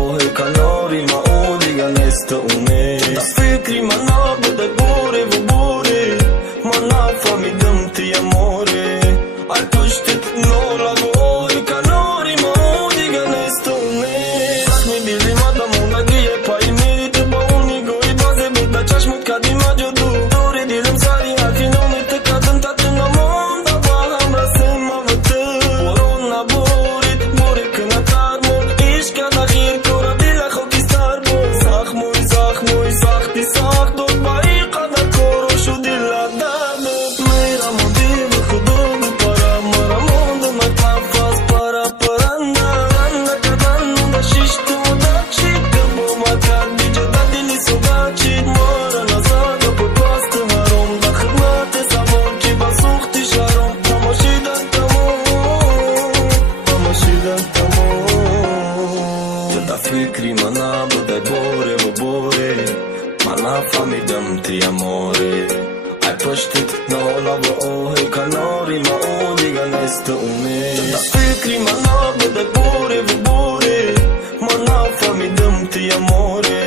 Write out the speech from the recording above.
oh e canori ma odiga nesta ume da fikri ma na bude bore vo bore ma na fami dëmti amore ai pushtit no la oh e canori ma odiga nesta ume sag mi bildi ma da muna gie pa i miri te ba unigo i baze buda qash mut ka di ma gjodu dore dilëm sari a finone te ka dënta të nga monda ba hamra se ma vëtë boron na borit bore këna tar mon ishka da khir kora dila khokistar bo sakh muy sakh ti sakh dot ba i qadar koro shu dila dado mera modil khudum para mara mond ma tafas para paranda randa kadannu da shishtu da chik bo ma kad bi jada dili sugachi mora nazad po past harom da khidmat samon ki basukhti sharom tamashidan tamo da fikri mana bude bore vo bore mana fami dëmti amore ai pushtit no la vo oh e canori ma odiga nesta ume da fikri mana bude bore vo bore mana fami dëmti amore